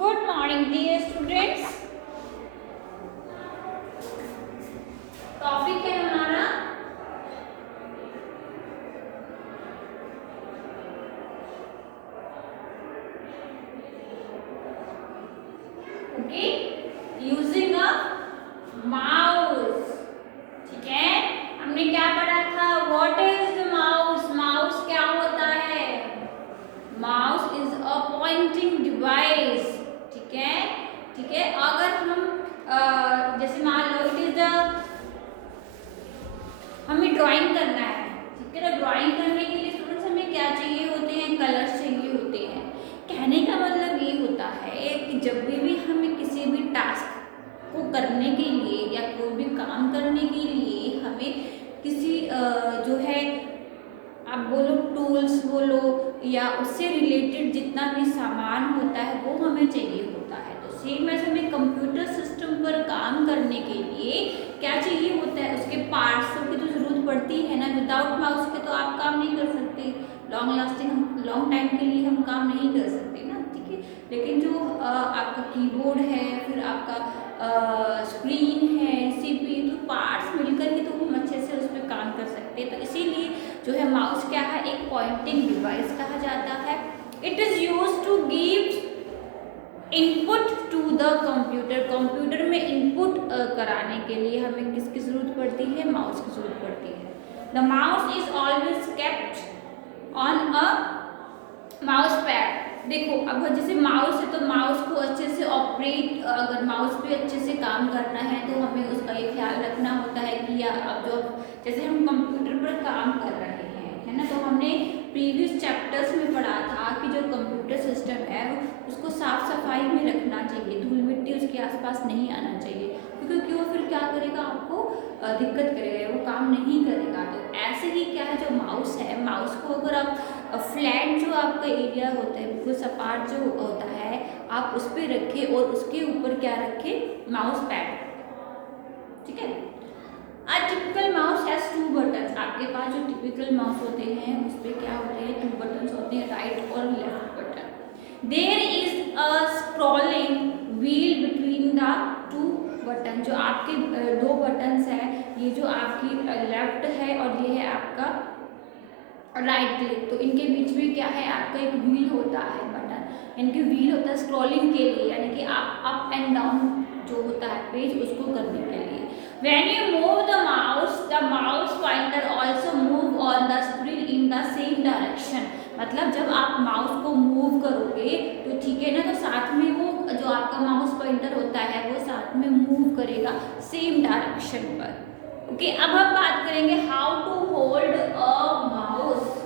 Good morning, dear students. Topic है हमारा using a mouse. ठीक है, हमने क्या पढ़ा था? What is the mouse? Mouse क्या होता है? Mouse is a pointing device. ठीक है, ठीक है। अगर हम जैसे मान लो इट इज हमें ड्राइंग करना है, ठीक है ना। ड्राइंग करने के लिए स्टूडेंट्स हमें क्या चाहिए होते हैं? कलर्स चाहिए होते हैं। कहने का मतलब ये होता है कि जब भी हमें किसी भी टास्क को करने के लिए या कोई भी काम करने के लिए हमें किसी जो है आप बोलो टूल्स बोलो या उससे रिलेटेड जितना भी सामान होता है वो हमें चाहिए होता है। तो सेम ऐसे हमें कंप्यूटर सिस्टम पर काम करने के लिए क्या चाहिए होता है? उसके पार्ट्सों की तो जरूरत पड़ती है ना। विदाउट माउस के तो आप काम नहीं कर सकते, लॉन्ग टाइम के लिए हम काम नहीं कर सकते ना। ठीक है, लेकिन जो आपका कीबोर्ड है, फिर आपका स्क्रीन है, सीपीयू, तो पार्ट्स मिलकर के तो हम अच्छे से उस पर काम कर सकते हैं। तो इसीलिए जो है माउस क्या है? एक पॉइंटिंग डिवाइस कहा जाता है। It is use to give input to the computer. Computer में इनपुट कराने के लिए हमें किसकी जरूरत पड़ती है? माउस की जरूरत पड़ती है। The mouse is always kept on a mouse pad. देखो, अब जैसे माउस है तो माउस को अच्छे से ऑपरेट, अगर माउस पे अच्छे से काम करना है तो हमें उसका ये ख्याल रखना होता है कि या अब जो जैसे हम कंप्यूटर पर काम कर रहे हैं, है ना, तो हमने प्रीवियस चैप्टर्स में पढ़ा था कि जो कंप्यूटर सिस्टम है उसको साफ सफाई में रखना चाहिए, धूल मिट्टी उसके आसपास नहीं आना चाहिए, क्योंकि वो फिर क्या करेगा? आपको दिक्कत करेगा, वो काम नहीं करेगा। तो ऐसे ही क्या है, जो माउस है, माउस को अगर आप फ्लैट जो आपका एरिया होता है, बिल्कुल सपाट जो होता है, आप उस पर रखें और उसके ऊपर क्या रखें? Mouse pad. ठीक है। A typical mouse has two buttons. आपके पास जो टिपिकल माउस होते हैं उस पर क्या होते हैं? 2 बटन्स होते हैं, राइट और left button. There is a scrolling wheel between the two button. जो आपके 2 बटन्स है, ये जो आपकी लेफ्ट है और ये है आपका राइट क्लिक, तो इनके बीच में क्या है? आपका एक व्हील होता है, बटन। इनके व्हील होता है स्क्रॉलिंग के लिए, यानी कि आप अप एंड डाउन जो होता है पेज उसको करने के लिए। When you move the mouse pointer also move on the screen in the same direction। मतलब जब आप माउस को मूव करोगे तो ठीक है ना, तो साथ में वो जो आपका माउस पॉइंटर होता है वो साथ में मूव करेगा सेम डायरेक्शन पर। ओके, अब हम बात करेंगे how to hold a mouse.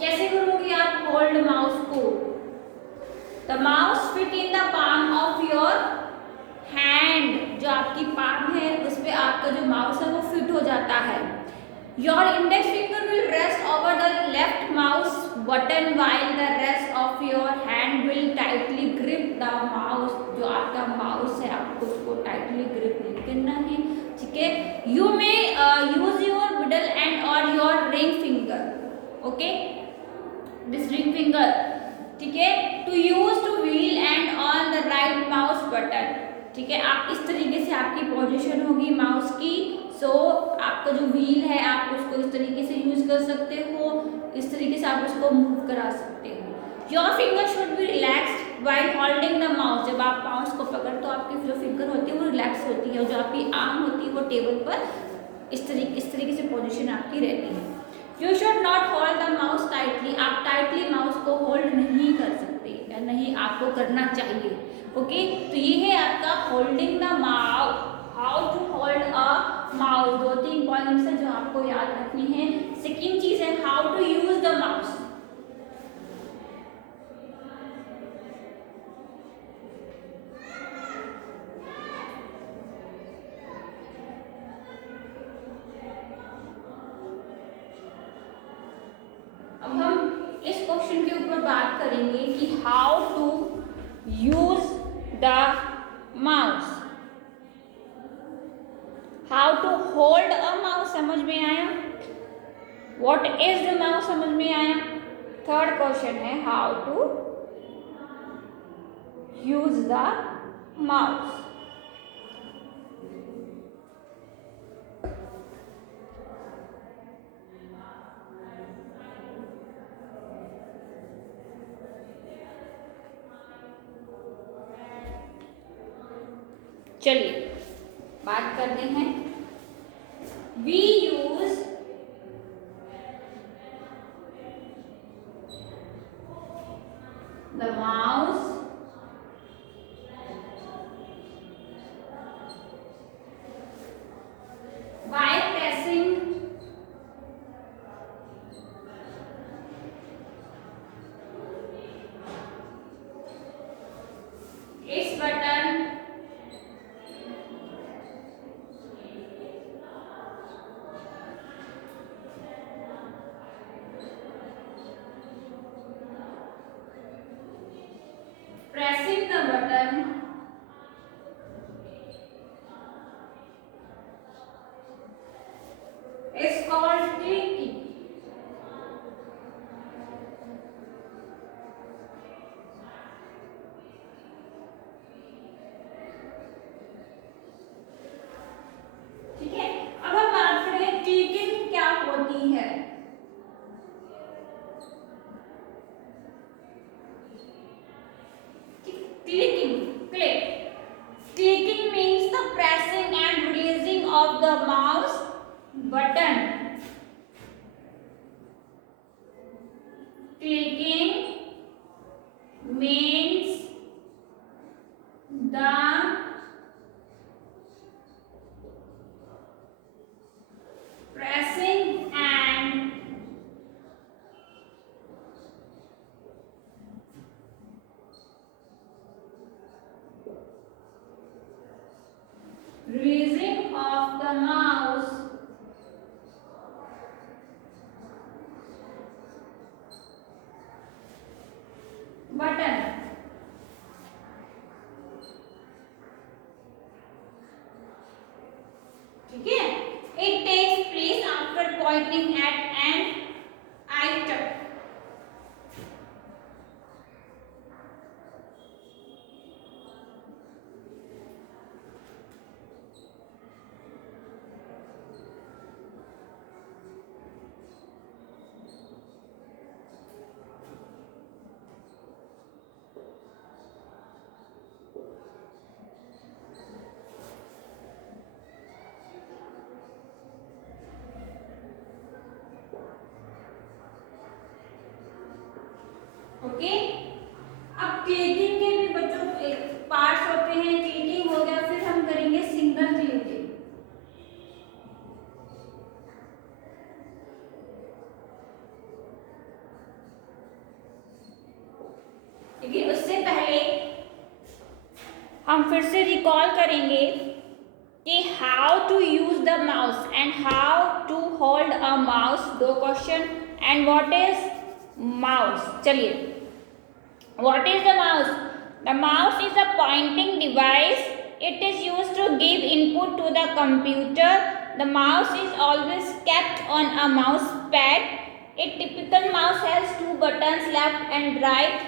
कैसे करोगे आप होल्ड माउस को? The mouse fit in the palm of your hand. जो आपकी पाम है उस पे आपका जो माउस है वो फिट हो जाता है। Your index finger will rest over the left mouse button while the rest of your hand will tightly grip the mouse. जो आपका माउस है आपको उसको टाइटली ग्रिप नहीं करना है। ठीक है, you may use your middle and or your ring finger. Okay, this ring finger, ठीक है, to use to wheel and on the right mouse button. ठीक है, आप इस तरीके से आपकी पोजीशन होगी माउस की। सो आपका जो व्हील है आप उसको इस तरीके से यूज कर सकते हो, इस तरीके से आप उसको मूव करा सकते हो। Your finger should be relaxed while holding the mouse. जब आप माउस को पकड़ तो आपकी जो फिंगर होती है वो रिलैक्स होती है, और जो आपकी आर्म होती है वो टेबल पर इस तरीके से पोजीशन आपकी रहती है। You should not hold the mouse tightly. आप टाइटली माउस को होल्ड नहीं कर सकते, या नहीं आपको करना चाहिए। ओके, तो ये है आपका holding the mouse, how to hold a mouse. 2-3 points है जो आपको याद रखनी है। सेकेंड चीज है how to use the mouse. अब हम इस क्वेश्चन के ऊपर बात करेंगे कि how to use the mouse. How to hold a mouse समझ में आया? व्हाट इज द माउस समझ में आया? थर्ड क्वेश्चन है how to use the mouse. चलिए बात करते हैं। We use the mouse by pressing its button pressing the button is called clicking। ठीक है, अब हम बात करें क्लिकिंग क्या होती है। Clicking, clicking means the pressing and releasing of the mouse button। Clicking means the pressing and releasing of the mouse button। ठीक है, it takes place after pointing at an item। Okay, अब clicking के भी बच्चों parts होते हैं। Clicking हो गया, फिर हम करेंगे सिंगल क्लिकिंग। ठीक है, उससे पहले हम फिर से रिकॉल करेंगे कि how to use the mouse and how to hold a mouse, दो question, and what is mouse. चलिए, what is the mouse? The mouse is a pointing device. It is used to give input to the computer. The mouse is always kept on a mouse pad. A typical mouse has two buttons, left and right.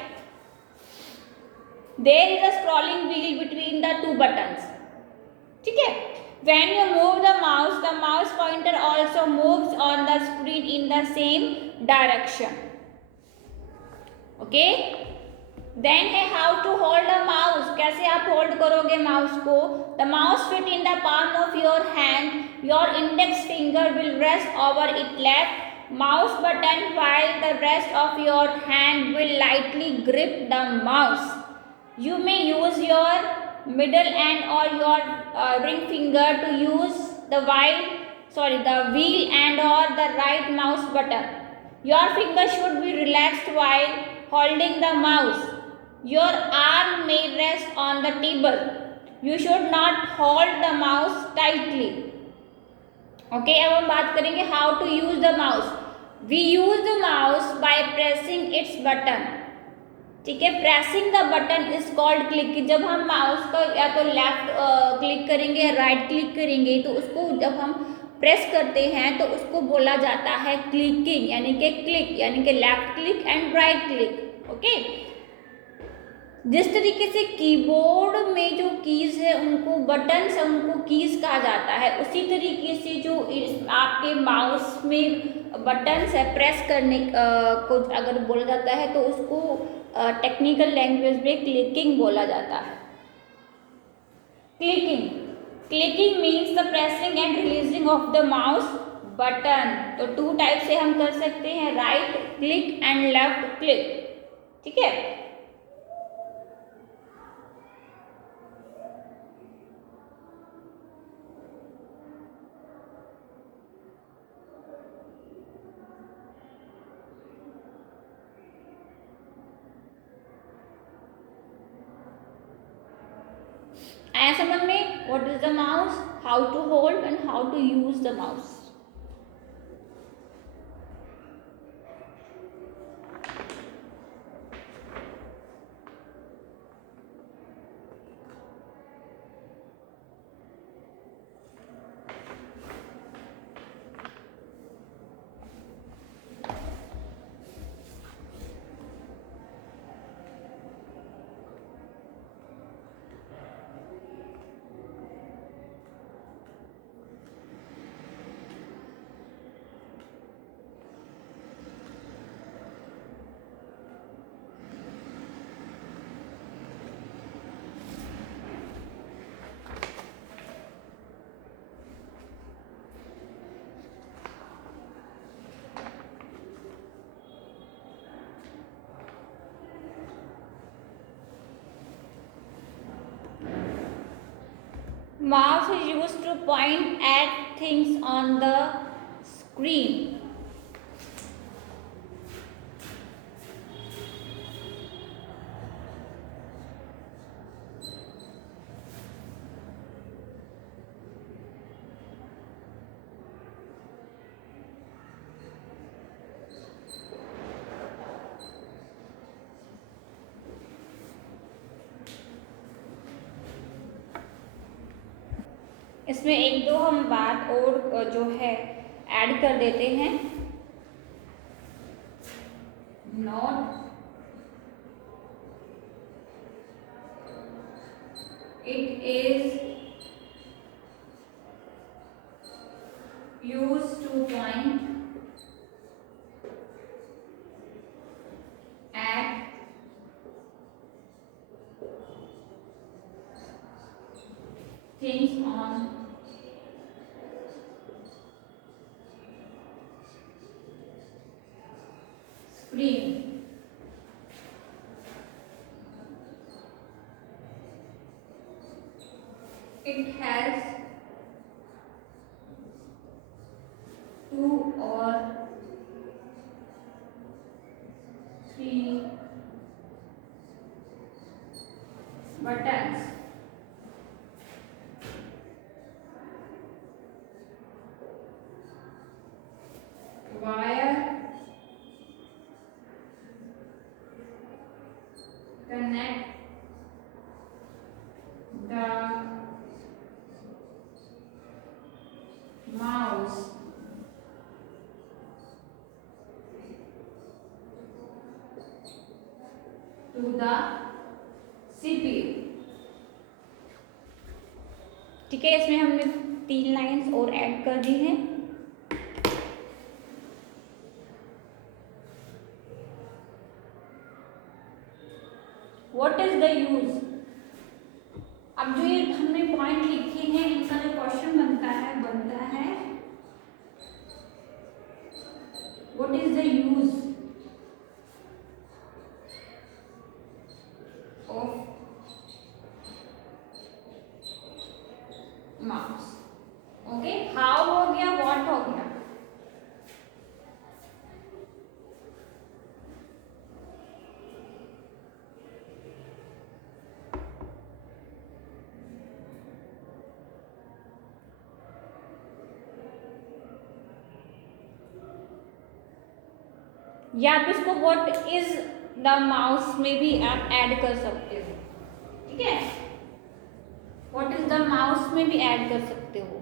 There is a scrolling wheel between the two buttons। ठीक है, when you move the mouse pointer also moves on the screen in the same direction। okay, then है how to hold a mouse. कैसे आप hold करोगे mouse को? The mouse fit in the palm of your hand, your index finger will rest over it left mouse button while the rest of your hand will lightly grip the mouse। You may use your middle and or your ring finger to use the wheel and or the right mouse button। Your finger should be relaxed while holding the mouse। Your arm may rest on the table। You should not hold the mouse tightly। Okay, अब हम बात करेंगे how to use the mouse। We use the mouse by pressing its button। ठीक है। Pressing the button is called click. जब हम mouse का या तो लेफ्ट क्लिक करेंगे या राइट क्लिक करेंगे तो उसको जब हम प्रेस करते हैं तो उसको बोला जाता है क्लिकिंग, यानी कि क्लिक यानी कि left click and right click. Okay. जिस तरीके से कीबोर्ड में जो कीज है उनको बटन्स है उनको कीज कहा जाता है, उसी तरीके से जो आपके माउस में बटन्स है प्रेस करने को अगर बोला जाता है तो उसको टेक्निकल लैंग्वेज में क्लिकिंग बोला जाता है। Clicking, clicking means the pressing and releasing of the mouse button. तो टू टाइप से हम कर सकते हैं, right click and left click. ठीक है। आया समझ में? What is the mouse, how to hold and how to use the mouse. Mouse is used to point at things on the screen. इसमें एक दो हम बात और जो है ऐड कर देते हैं। Not it is use to point at things on screen. It has two or three buttons. Wire connect the mouse to the CPU। ठीक है। इसमें हमने 3 लाइंस और ऐड कर दी हैं। What is the use. अब जो ये हमने पॉइंट लिखे हैं इनका जो क्वेश्चन बनता है what is the use of mouse. Okay, how हो गया, व्हाट हो गया। या आप इसको व्हाट इज द माउस में भी आप ऐड कर सकते हो, ठीक है। व्हाट इज द माउस में भी ऐड कर सकते हो।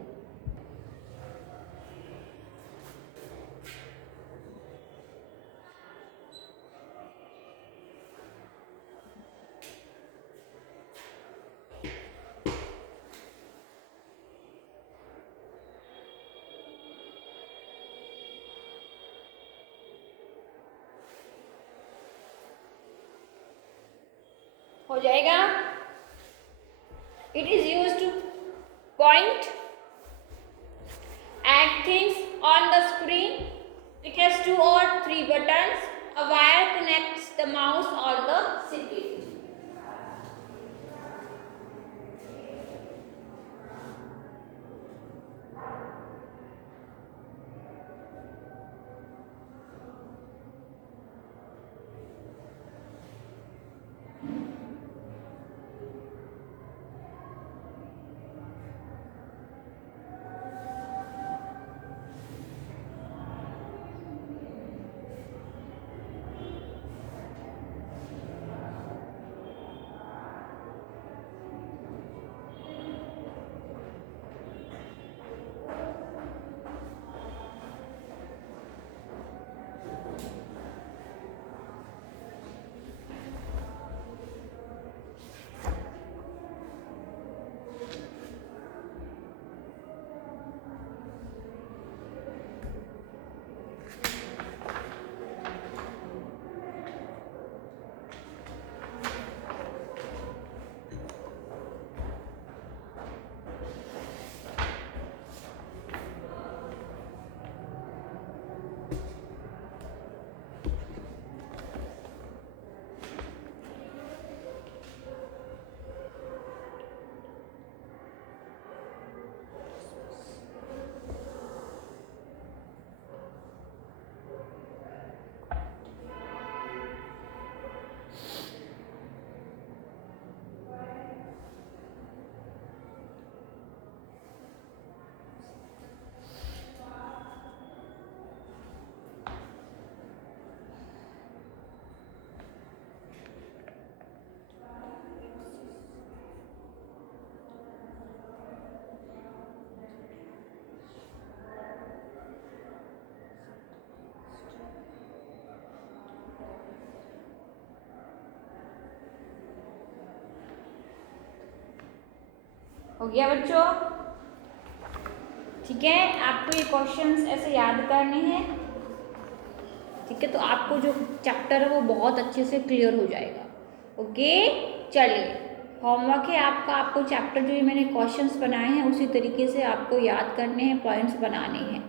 हो जाएगा। It is use to point at things on the screen. It has 2 or 3 buttons. A wire connects the mouse or the screen. हो गया बच्चों, ठीक है। आपको ये क्वेश्चंस ऐसे याद करने हैं, ठीक है। तो आपको जो चैप्टर है वो बहुत अच्छे से क्लियर हो जाएगा। ओके, चलिए होमवर्क है आपका, आपको चैप्टर जो ये मैंने क्वेश्चंस बनाए हैं उसी तरीके से आपको याद करने हैं, पॉइंट्स बनाने हैं।